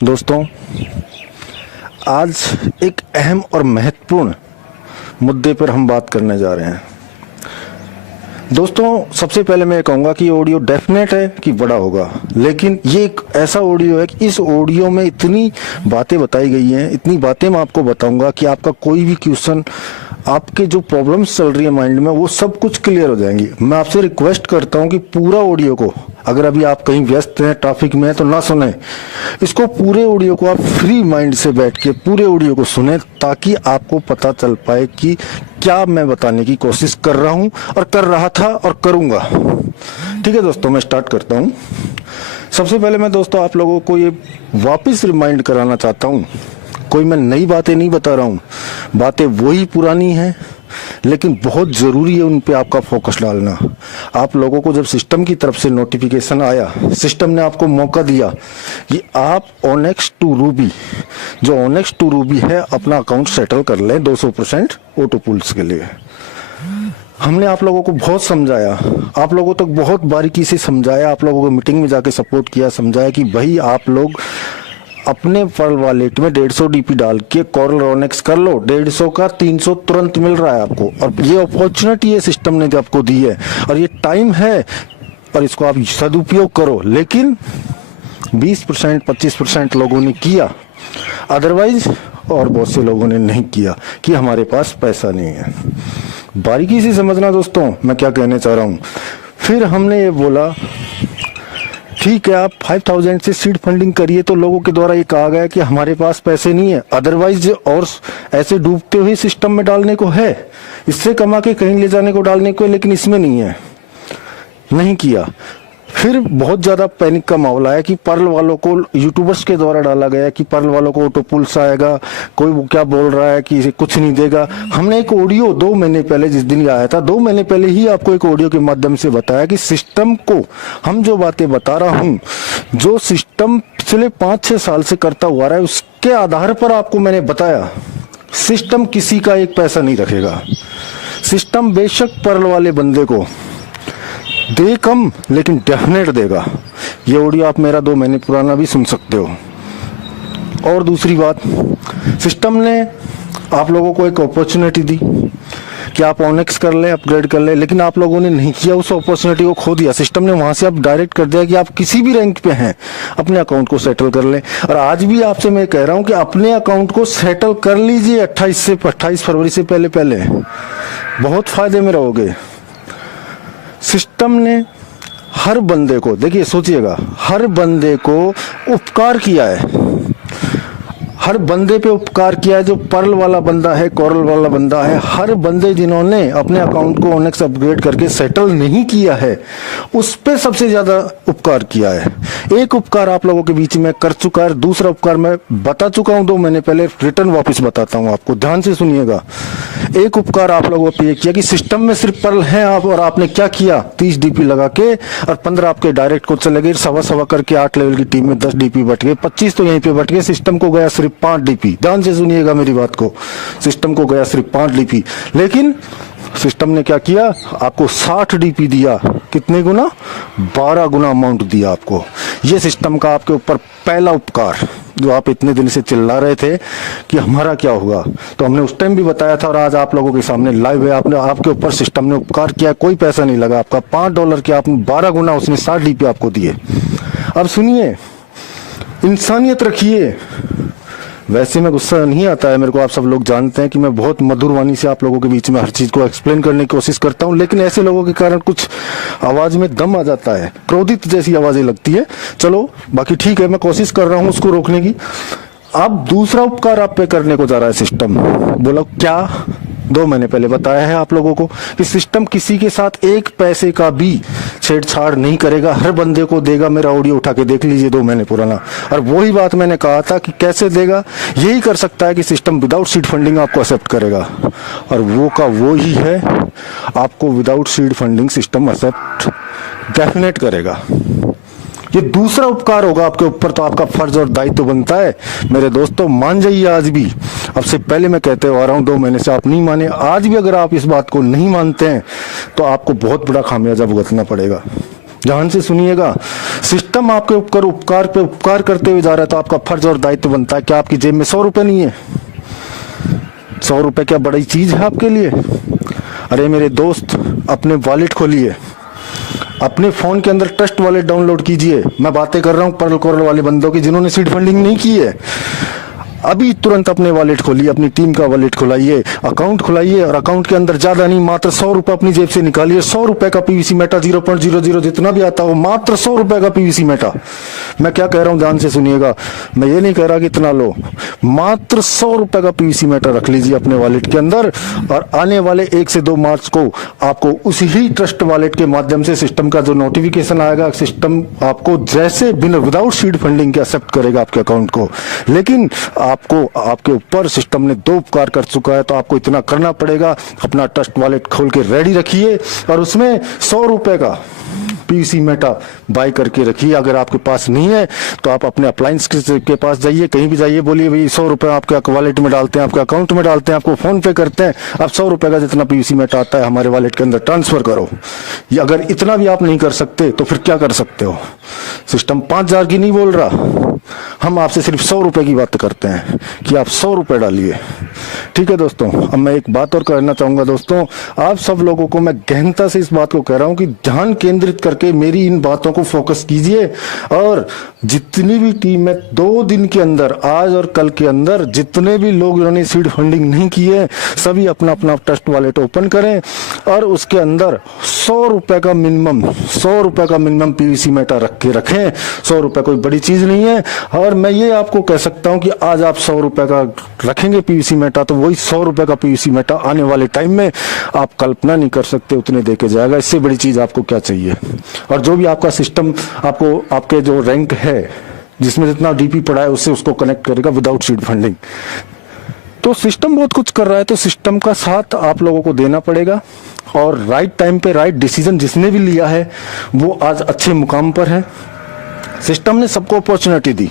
दोस्तों, आज एक अहम और महत्वपूर्ण मुद्दे पर हम बात करने जा रहे हैं। दोस्तों, सबसे पहले मैं कहूँगा कि ये ऑडियो डेफिनेट है कि बड़ा होगा, लेकिन ये एक ऐसा ऑडियो है कि इस ऑडियो में इतनी बातें बताई गई हैं, इतनी बातें मैं आपको बताऊंगा कि आपका कोई भी क्वेश्चन, आपके जो प्रॉब्लम्स चल रही है माइंड में, वो सब कुछ क्लियर हो जाएंगी। मैं आपसे रिक्वेस्ट करता हूं कि पूरा ऑडियो को, अगर अभी आप कहीं व्यस्त हैं, ट्रैफिक में हैं, तो ना सुने इसको। पूरे ऑडियो को आप फ्री माइंड से बैठ के पूरे ऑडियो को सुने, ताकि आपको पता चल पाए कि क्या मैं बताने की कोशिश कर रहा हूं और कर रहा था और करूंगा। ठीक है दोस्तों, मैं स्टार्ट करता हूं। सबसे पहले मैं दोस्तों आप लोगों को ये वापस रिमाइंड कराना चाहता हूं, कोई मैं नई बातें नहीं बता रहा हूँ, बातें वही पुरानी हैं, लेकिन बहुत ज़रूरी है उन पे आपका फोकस डालना। आप लोगों को जब सिस्टम की तरफ से नोटिफिकेशन आया, सिस्टम ने आपको मौका दिया कि आप ओनेक्स टू रूबी, जो ओनेक्स टू रूबी है, अपना अकाउंट सेटल कर लें 200% ऑटो पुल्स के लिए। हमने आप लोगों को बहुत समझाया, आप लोगों तक बहुत बारीकी से समझाया, आप लोगों को मीटिंग में जाके सपोर्ट किया, समझाया कि भाई आप लोग अपने पर्ल वॉलेट में 150 डीपी डाल के कोरल ओनेक्स कर लो। 150 का 300 तुरंत मिल रहा है आपको, और ये अपॉर्चुनिटी है सिस्टम ने जो आपको दी है, और ये टाइम है, और इसको आप सदुपयोग करो। लेकिन 20% 25% लोगों ने किया, अदरवाइज और बहुत से लोगों ने नहीं किया कि हमारे पास पैसा नहीं है। बारीकी से समझना दोस्तों मैं क्या कहने चाह रहा हूं। फिर हमने ये बोला ठीक है, आप 5000 से सीड फंडिंग करिए, तो लोगों के द्वारा ये कहा गया कि हमारे पास पैसे नहीं है, अदरवाइज और ऐसे डूबते हुए सिस्टम में डालने को है, इससे कमा के कहीं ले जाने को डालने को है, लेकिन इसमें नहीं है, नहीं किया। फिर बहुत ज्यादा पैनिक का मामला है कि पर्ल वालों को यूट्यूबर्स के द्वारा डाला गया कि पर्ल वालों को ऑटो पुल्स आएगा, कोई वो क्या बोल रहा है कि इसे कुछ नहीं देगा। हमने एक ऑडियो 2 महीने पहले, जिस दिन ये आया था 2 महीने पहले ही आपको एक ऑडियो के माध्यम से बताया कि सिस्टम को हम जो बातें बता रहा हूं, जो सिस्टम पिछले 5-6 साल से करता हुआ रहा है, उसके आधार पर आपको मैंने बताया सिस्टम किसी का एक पैसा नहीं रखेगा। सिस्टम बेशक पर्ल वाले बंदे को दे कम, लेकिन डेफिनेट देगा। ये ऑडियो आप मेरा 2 महीने पुराना भी सुन सकते हो। और दूसरी बात, सिस्टम ने आप लोगों को एक अपॉर्चुनिटी दी कि आप ओनेक्स कर लें, अपग्रेड कर लें, लेकिन आप लोगों ने नहीं किया, उस अपॉर्चुनिटी को खो दिया। सिस्टम ने वहां से आप डायरेक्ट कर दिया कि आप किसी भी रैंक पे हैं, अपने अकाउंट को सेटल कर लें। और आज भी आपसे मैं कह रहा हूं कि अपने अकाउंट को सेटल कर लीजिए 28 फरवरी से पहले पहले, बहुत फायदे में रहोगे। सिस्टम ने हर बंदे को, देखिए सोचिएगा, हर बंदे को उपकार किया है, हर बंदे पे उपकार किया है। जो पर्ल वाला बंदा है, कोरल वाला बंदा है, हर बंदे जिन्होंने अपने अकाउंट को ओनेक्स अपग्रेड करके सेटल नहीं किया है, उस पे सबसे ज्यादा उपकार किया है। एक उपकार आप लोगों के बीच में कर चुका है, दूसरा उपकार मैं बता चुका हूं 2 महीने पहले, रिटर्न वापस बताता हूं आपको, ध्यान से सुनिएगा। एक उपकार आप लोगों पे किया कि सिस्टम में सिर्फ पर्ल है आप, और आपने क्या किया, 30 डीपी लगा के, और 15 आपके डायरेक्ट को चले गए, सवा करके 8 लेवल की टीम में 10 डीपी बट गए, 25 तो यहीं पे बट गए। सिस्टम को गया सिर्फ 5 डीपी, ध्यान से सुनिएगा मेरी बात को, सिस्टम को गया सिर्फ 5 डीपी, लेकिन सिस्टम ने क्या किया, आपको 60 डीपी दिया। कितने गुना? 12 गुना अमाउंट दिया आपको। ये सिस्टम का आपके ऊपर पहला उपकार, जो आप इतने दिन से चिल्ला रहे थे कि हमारा क्या होगा, तो हमने उस टाइम भी बताया था, और आज आप लोगों के सामने लाइव है। आपने, आपके ऊपर सिस्टम ने उपकार किया, कोई पैसा नहीं लगा आपका, $5 के आपने 12 गुना उसने 60 डीपी आपको दिए। अब सुनिए, इंसानियत रखिए। वैसे में गुस्सा नहीं आता है मेरे को, आप सब लोग जानते हैं कि मैं बहुत मधुर वाणी से आप लोगों के बीच में हर चीज को एक्सप्लेन करने की कोशिश करता हूं, लेकिन ऐसे लोगों के कारण कुछ आवाज में दम आ जाता है, क्रोधित जैसी आवाजें लगती है। चलो बाकी ठीक है, मैं कोशिश कर रहा हूं उसको रोकने की। अब दूसरा उपकार आप पे करने को जा रहा है सिस्टम। बोला क्या? 2 महीने पहले बताया है आप लोगों को कि सिस्टम किसी के साथ एक पैसे का भी छेड़छाड़ नहीं करेगा, हर बंदे को देगा। मेरा ऑडियो उठा के देख लीजिए 2 महीने पुराना, और वही बात मैंने कहा था कि कैसे देगा, यही कर सकता है कि सिस्टम विदाउट सीड फंडिंग आपको एक्सेप्ट करेगा, और वो का वो ही है, आपको without seed funding system accept definite करेगा। ये दूसरा उपकार होगा आपके ऊपर, तो आपका फर्ज और दायित्व बनता है मेरे दोस्तों, मान जाइए। आज भी, अब से पहले मैं कहते आ रहा हूं, 2 महीने से आप नहीं माने, आज भी अगर आप इस बात को नहीं मानते हैं तो आपको बहुत बड़ा खामियाजा भुगतना पड़ेगा। ध्यान से सुनिएगा, सिस्टम सिस्टम आपके ऊपर उपकार पे उपकार करते हुए जा रहा है, तो आपका फर्ज और दायित्व बनता है कि आपकी जेब में 100 रुपए नहीं है। 100 रुपए क्या बड़ी चीज है आपके लिए? अरे मेरे दोस्त, अपने वॉलेट खोलिए, अपने फोन के अंदर ट्रस्ट वॉलेट डाउनलोड कीजिए। मैं बातें कर रहा हूं पर्ल कोरल वाले बंदों की जिन्होंने सीड फंडिंग नहीं की है। अभी तुरंत अपने वॉलेट खोलिए, अपनी टीम का वॉलेट खुलाइए, अकाउंट खुलाइए, और अकाउंट के अंदर ज्यादा नहीं, मात्र 100 रुपए अपनी जेब से निकालिए। 100 रुपए का पीवीसी मेटा 0.00 जितना भी आता हो, मात्र 100 रुपए का पीवीसी मेटा। मैं क्या कह रहा हूं ध्यान से सुनिएगा, मैं ये नहीं कह रहा कि इतना लो, मात्र 100 रुपए का पीवीसी मेटा रख लीजिए अपने वॉलेट के अंदर, और आने वाले 1 से 2 मार्च को आपको उसी ही ट्रस्ट वॉलेट के माध्यम से सिस्टम का जो नोटिफिकेशन आएगा, सिस्टम आपको जैसे बिना विदाउट सीड फंडिंग के एक्सेप्ट करेगा आपके अकाउंट को। लेकिन आपको आपके ऊपर सिस्टम ने 2 उपकार कर चुका है, तो आपको इतना करना पड़ेगा, अपना ट्रस्ट वॉलेट खोल के रेडी रखिए और उसमें 100 रुपए का पीवीसी मेटा बाय करके रखिए। अगर आपके पास नहीं है तो आप अपने अप्लायंस के पास जाइए, कहीं भी जाइए, बोलिए भाई 100 रुपए आपके वॉलेट में डालते हैं, आपके अकाउंट में डालते हैं, आपको फोन पे करते हैं, अब 100 रुपए का जितना पीवीसी मेटा आता है हमारे वॉलेट के अंदर ट्रांसफर करो। ये अगर इतना भी आप नहीं कर सकते तो फिर क्या कर सकते हो? सिस्टम 5000 की नहीं बोल रहा, हम आपसे सिर्फ 100 रुपए की बात करते हैं कि आप 100 रुपए डालिए। ठीक है दोस्तों, अब मैं एक बात और कहना चाहूंगा दोस्तों, आप सब लोगों को मैं गहनता से इस बात को कह रहा हूं कि ध्यान केंद्रित करके मेरी इन बातों को फोकस कीजिए, और जितनी भी टीम है 2 दिन के अंदर, आज और कल के अंदर, जितने भी लोग जिन्होंने सीड फंडिंग नहीं की है, सभी अपना अपना ट्रस्ट वॉलेट ओपन करें और उसके अंदर 100 रुपए का मिनिमम पीवीसी मेटा रख के रखें। 100 रुपए कोई बड़ी चीज नहीं है, और मैं ये आपको कह सकता हूं कि आज आप 100 रुपए का रखेंगे पीवीसी मेटा, तो वही 100 रुपए का पीवीसी मेटा आने वाले टाइम में आप कल्पना नहीं कर सकते उतने देके जाएगा। इससे बड़ी चीज आपको क्या चाहिए? और जो भी आपका सिस्टम आपको आपके जो रैंक है जिसमें जितना डीपी पड़ा है उससे उसको कनेक्ट करेगा विदाउट सीड फंडिंग। तो सिस्टम बहुत कुछ कर रहा है, तो सिस्टम का साथ आप लोगों को देना पड़ेगा, और राइट टाइम पे राइट डिसीजन जिसने भी लिया है वो आज अच्छे मुकाम पर है। सिस्टम ने सबको अपॉर्चुनिटी दी,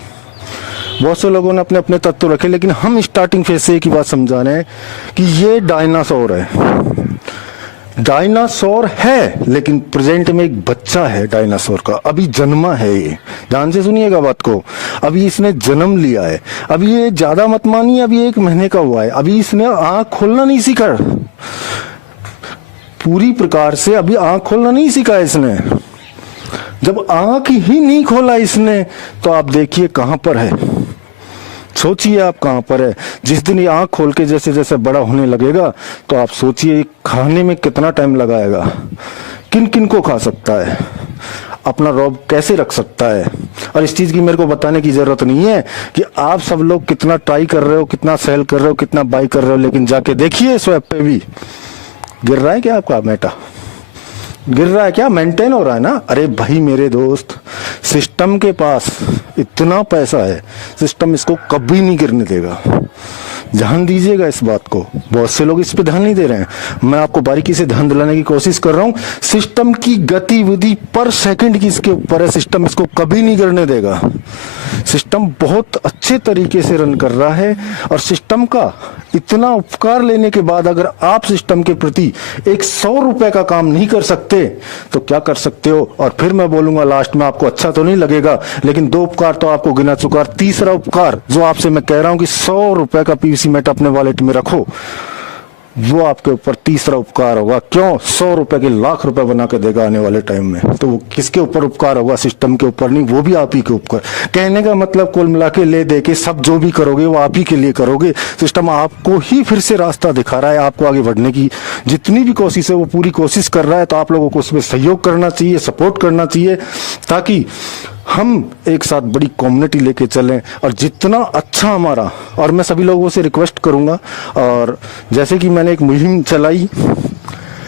बहुत से लोगों ने अपने अपने तत्व रखे, लेकिन हम स्टार्टिंग फेज से एक ही बात समझा रहे हैं कि ये डायनासोर है। डायनासोर है, लेकिन प्रेजेंट में एक बच्चा है डायनासोर का, अभी जन्मा है ये। ध्यान से सुनिएगा बात को, अभी इसने जन्म लिया है, अभी ये ज्यादा मत मानिए, अभी 1 महीने का हुआ है, अभी इसने आंख खोलना नहीं सीखा पूरी प्रकार से, अभी आंख खोलना नहीं सीखा इसने। जब आंख ही नहीं खोला इसने, तो आप देखिए कहां पर है, सोचिए आप कहां पर है। जिस दिन ये आंख खोल के जैसे जैसे बड़ा होने लगेगा, तो आप सोचिए खाने में कितना टाइम लगाएगा, किन किन को खा सकता है, अपना रौब कैसे रख सकता है। और इस चीज की मेरे को बताने की जरूरत नहीं है कि आप सब लोग कितना ट्राई कर रहे हो, कितना सेल कर रहे हो, कितना बाई कर रहे हो, लेकिन जाके देखिए स्वैप पे भी गिर रहा है क्या आपका मेटा? गिर रहा है क्या? मेंटेन हो रहा है ना? अरे भाई मेरे दोस्त, सिस्टम के पास इतना पैसा है, सिस्टम इसको कभी नहीं गिरने देगा। ध्यान दीजिएगा इस बात को, बहुत से लोग इस पे ध्यान नहीं दे रहे हैं, मैं आपको बारीकी से ध्यान दिलाने की कोशिश कर रहा हूं। सिस्टम की गतिविधि पर सेकंड की इसके ऊपर है, सिस्टम इसको कभी नहीं गिरने देगा। सिस्टम बहुत अच्छे तरीके से रन कर रहा है, और सिस्टम का इतना उपकार लेने के बाद अगर आप सिस्टम के प्रति एक 100 रुपए का काम नहीं कर सकते तो क्या कर सकते हो? और फिर मैं बोलूंगा लास्ट में, आपको अच्छा तो नहीं लगेगा, लेकिन 2 उपकार तो आपको गिना चुका, तीसरा उपकार जो आपसे मैं कह रहा हूं कि 100 रुपए का पीवीसी मेटा अपने वॉलेट में रखो, वो आपके ऊपर तीसरा उपकार होगा। क्यों? 100 रुपए के लाख रुपए बना के देगा आने वाले टाइम में। तो वो किसके ऊपर उपकार होगा? सिस्टम के ऊपर नहीं, वो भी आप ही के ऊपर। कहने का मतलब कुल मिला के ले दे के सब जो भी करोगे वो आप ही के लिए करोगे। सिस्टम आपको ही फिर से रास्ता दिखा रहा है, आपको आगे बढ़ने की जितनी भी कोशिश है वो पूरी कोशिश कर रहा है। तो आप लोगों को उसमें सहयोग करना चाहिए, सपोर्ट करना चाहिए, ताकि हम एक साथ बड़ी कम्युनिटी लेके चलें। और जितना अच्छा हमारा, और मैं सभी लोगों से रिक्वेस्ट करूंगा, और जैसे कि मैंने एक मुहिम चलाई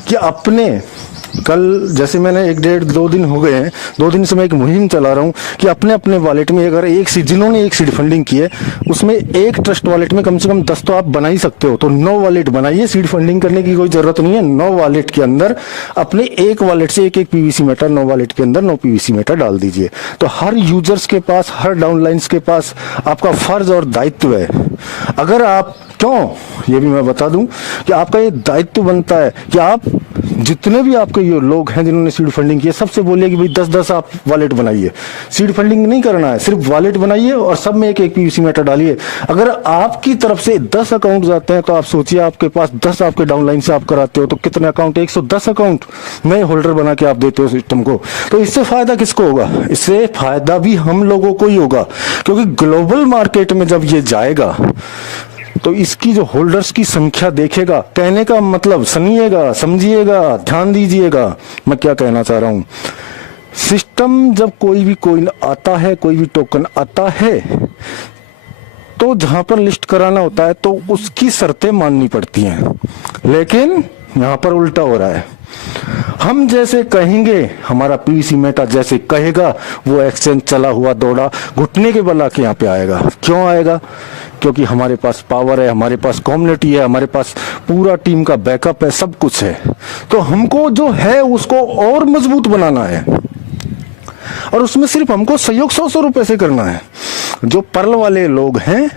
कि अपने कल जैसे मैंने 1-1.5-2 दिन हो गए हैं, 2 दिन से मैं एक मुहिम चला रहा हूं कि अपने अपने वॉलेट में अगर जिन्होंने एक सीड फंडिंग की है उसमें एक ट्रस्ट वॉलेट में कम से कम 10 तो आप बना ही सकते हो। तो 9 वॉलेट बनाइए, सीड फंडिंग करने की कोई जरूरत नहीं है। 9 वॉलेट के अंदर अपने एक वॉलेट से एक पीवीसी मेटा, 9 वॉलेट के अंदर 9 पीवीसी मेटा डाल दीजिए। तो हर यूजर्स के पास, हर डाउनलाइंस के पास आपका फर्ज और दायित्व है। अगर आप क्यों, ये भी मैं बता दूं कि आपका ये दायित्व बनता है कि आप जितने भी आपके ये लोग हैं जिन्होंने सीड फंडिंग की है, सबसे बोलिए कि भाई 10-10 आप वॉलेट बनाइए। सीड फंडिंग नहीं करना है, सिर्फ वॉलेट बनाइए और सब में एक एक पीवीसी मेटर डालिए। अगर आपकी तरफ से 10 अकाउंट जाते हैं तो आप सोचिए, आपके पास 10 आपके डाउनलाइन से आप कराते हो तो कितने अकाउंट, 110 अकाउंट नए होल्डर बना के आप देते हो सिस्टम को। तो इससे फायदा किसको होगा? इससे फायदा भी हम लोगों को ही होगा, क्योंकि ग्लोबल मार्केट में जब ये जाएगा तो इसकी जो होल्डर्स की संख्या देखेगा, कहने का मतलब सुनिएगा, समझिएगा, ध्यान दीजिएगा मैं क्या कहना चाह रहा हूं। सिस्टम जब कोई भी कोइन आता है, कोई भी टोकन आता है, तो जहां पर लिस्ट कराना होता है तो उसकी शर्तें माननी पड़ती हैं, लेकिन यहां पर उल्टा हो रहा है। हम जैसे कहेंगे, हमारा पीवीसी मेटा जैसे कहेगा, वो एक्सचेंज चला हुआ दौड़ा घुटने के बल आके यहाँ पे आएगा। क्यों आएगा? क्योंकि हमारे पास पावर है, हमारे पास कम्युनिटी है, हमारे पास पूरा टीम का बैकअप है, सब कुछ है। तो हमको जो है उसको और मजबूत बनाना है, और उसमें सिर्फ हमको सहयोग 100 रुपए से करना है। जो पर्ल वाले लोग हैं,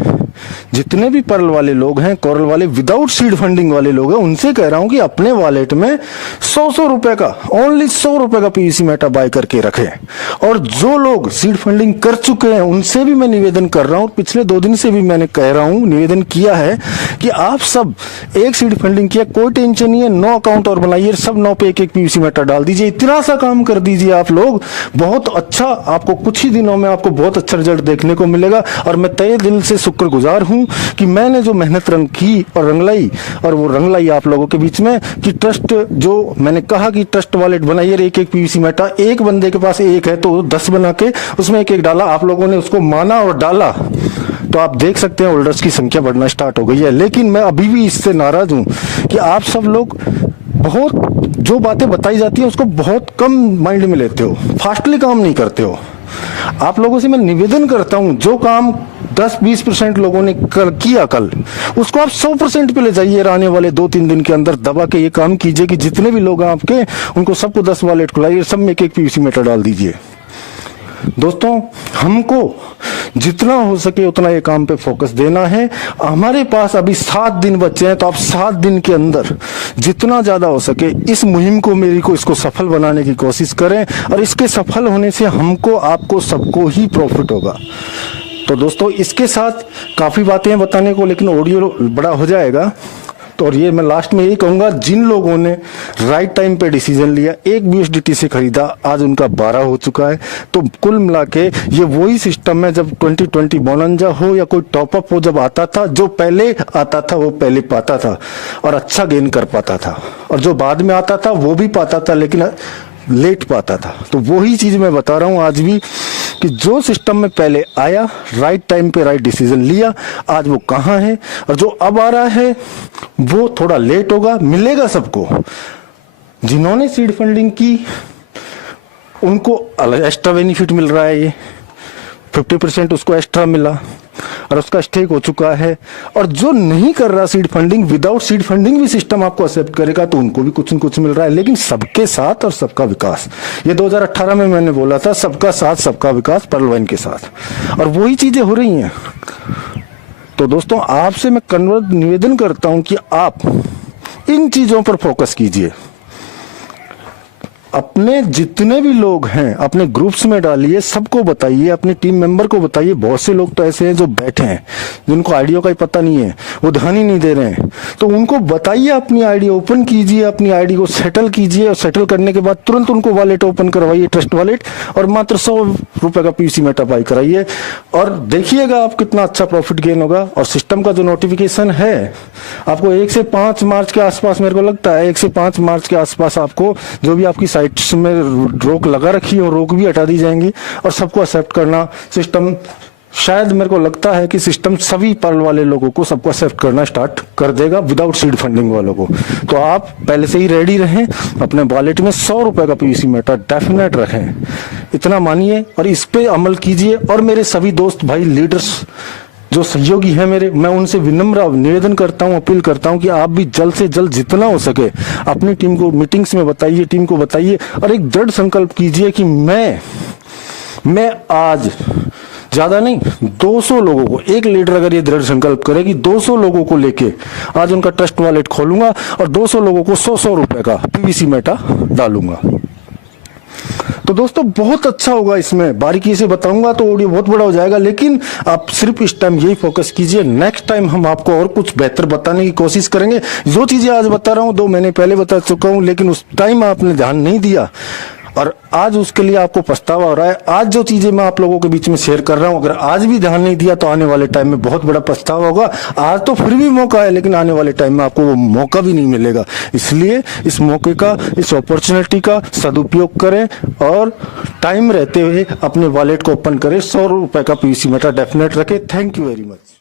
जितने भी पर्ल वाले लोग हैं, कोरल वाले विदाउट सीड फंडिंग वाले लोग हैं, उनसे कह रहा हूं कि अपने वॉलेट में 100 रुपए का, ओनली 100 रुपए का पीवीसी मेटा बाय करके रखें। और जो लोग सीड फंडिंग कर चुके हैं उनसे भी मैं निवेदन कर रहा हूं, पिछले 2 दिन से भी मैंने कह रहा हूं, निवेदन किया है कि आप सब एक सीड फंडिंग किया, कोई टेंशन नहीं है, 9 अकाउंट और बनाइए, सब 9 पे एक पीवीसी मेटा डाल दीजिए। इतना सा काम कर दीजिए आप लोग, बहुत अच्छा, आपको कुछ ही दिनों में आपको बहुत अच्छा रिजल्ट देखने को मिलेगा। और मैं तहे दिल से शुक्रगुजार हूं कि मैंने जो मेहनत रंग की और रंगलाई, और वो रंगलाई आप लोगों के बीच में कि ट्रस्ट, जो मैंने कहा कि ट्रस्ट वॉलेट बनाइए, एक एक पीवीसी मेटा, एक बंदे के पास एक है तो 10 बना के उसमें एक एक डाला, आप लोगों ने उसको माना और डाला, तो आप देख सकते हैं होल्डर्स की संख्या बढ़ना स्टार्ट हो गई है। लेकिन मैं अभी भी इससे नाराज हूं कि आप सब लोग बहुत, जो बातें बताई जाती है उसको बहुत कम माइंड में लेते हो, फास्टली काम नहीं करते हो। आप लोगों से मैं निवेदन करता हूं, जो काम 10-20% लोगों ने किया कल, उसको आप 100% पे ले जाइए। आने वाले 2-3 दिन के अंदर दबा के ये काम कीजिए कि जितने भी लोग हैं आपके, उनको सबको 10 वॉलेट खुलाइए, सब में एक एक पीवीसी मेटा डाल दीजिए। दोस्तों, हमको जितना हो सके उतना ये काम पे फोकस देना है। हमारे पास अभी 7 दिन बचे हैं, तो आप 7 दिन के अंदर जितना ज्यादा हो सके इस मुहिम को, मेरी को, इसको सफल बनाने की कोशिश करें, और इसके सफल होने से हमको, आपको, सबको ही प्रॉफिट होगा। तो दोस्तों, इसके साथ काफी बातें हैं बताने को, लेकिन ऑडियो बड़ा हो जाएगा। तो और ये मैं लास्ट में यही कहूंगा, जिन लोगों ने राइट टाइम पे डिसीजन लिया, एक BUSDT से खरीदा, आज उनका 12 हो चुका है। तो कुल मिला के ये वही सिस्टम है, जब 2020 बोनंजा हो या कोई टॉपअप हो, जब आता था, जो पहले आता था वो पहले पाता था और अच्छा गेन कर पाता था, और जो बाद में आता था वो भी पाता था लेकिन लेट पाता था। तो वही चीज मैं बता रहा हूं आज भी कि जो सिस्टम में पहले आया, राइट टाइम पे राइट डिसीजन लिया, आज वो कहां है, और जो अब आ रहा है वो थोड़ा लेट होगा, मिलेगा सबको। जिन्होंने सीड फंडिंग की उनको एक्स्ट्रा बेनिफिट मिल रहा है, ये 50% उसको एक्स्ट्रा मिला और उसका स्टेक हो चुका है। और जो नहीं कर रहा seed funding, without seed funding भी सिस्टम आपको एक्सेप्ट करेगा, तो उनको भी कुछ न कुछ मिल रहा है। लेकिन सबके साथ और सबका विकास, ये 2018 में मैंने बोला था, सबका साथ सबका विकास पर्ल वाइन के साथ, और वही चीजें हो रही हैं। तो दोस्तों, आपसे मैं कन्वर्ट निवेदन करता हूं कि आप इन चीजों पर फोकस कीजिए। अपने जितने भी लोग हैं अपने ग्रुप्स में डालिए, सबको बताइए, अपने टीम मेंबर को बताइए। बहुत से लोग तो ऐसे हैं जो बैठे हैं, जिनको आईडिया का ही पता नहीं है, वो ध्यान ही नहीं दे रहे हैं, तो उनको बताइए, अपनी आईडी ओपन कीजिए, अपनी आईडी को सेटल कीजिए, और सेटल करने के बाद तुरंत उनको वॉलेट ओपन करवाइए, ट्रस्ट वॉलेट, और मात्र 100 रुपए का पीवीसी मेटा बाय कराइए, और देखिएगा आप कितना अच्छा प्रॉफिट गेन होगा। और सिस्टम का जो नोटिफिकेशन है, आपको 1 से 5 मार्च के आसपास, मेरे को लगता है 1 से 5 मार्च के आसपास आपको जो भी आपकी साइट्स में रोक लगा रखी है, और रोक भी हटा दी जाएंगी, और सबको एक्सेप्ट करना सिस्टम, शायद मेरे को लगता है कि सिस्टम सभी पर्ल वाले लोगों को सबको एक्सेप्ट करना स्टार्ट कर देगा, विदाउट सीड फंडिंग वालों को। तो आप पहले से ही रेडी रहें, अपने वॉलेट में 100 रुपए का पीवीसी मेटा डेफिनेट रखें, इतना मानिए, और इस पे अमल कीजिए। और मेरे सभी दोस्त भाई लीडर्स जो सहयोगी हैं मेरे, मैं उनसे विनम्र निवेदन करता हूं, अपील करता हूं कि आप भी जल्द से जल्द जितना हो सके अपनी टीम को मीटिंग्स में बताइए, टीम को बताइए, और एक दृढ़ संकल्प कीजिए कि मैं आज ज्यादा नहीं, 200 लोगों को, 1 लीडर अगर ये दृढ़ संकल्प करे कि 200 लोगों को लेके आज उनका ट्रस्ट वॉलेट खोलूंगा और 200 लोगों को 100-100 रुपए का पीवीसी मेटा डालूंगा। तो दोस्तों बहुत अच्छा होगा, इसमें बारीकी से बताऊंगा तो ऑडियो बहुत बड़ा हो जाएगा, लेकिन आप सिर्फ इस टाइम यही फोकस कीजिए। नेक्स्ट टाइम हम आपको और कुछ बेहतर बताने की कोशिश करेंगे। जो चीजें आज बता रहा हूं 2 महीने पहले बता चुका हूं, लेकिन उस टाइम आपने ध्यान नहीं दिया और आज उसके लिए आपको पछतावा हो रहा है। आज जो चीजें मैं आप लोगों के बीच में शेयर कर रहा हूं, अगर आज भी ध्यान नहीं दिया तो आने वाले टाइम में बहुत बड़ा पछतावा होगा। आज तो फिर भी मौका है, लेकिन आने वाले टाइम में आपको वो मौका भी नहीं मिलेगा। इसलिए इस मौके का, इस अपॉर्चुनिटी का सदुपयोग करें और टाइम रहते हुए अपने वॉलेट को ओपन करें। 100 रुपए का पीवीसी मेटा डेफिनेट रखें। Thank you very much.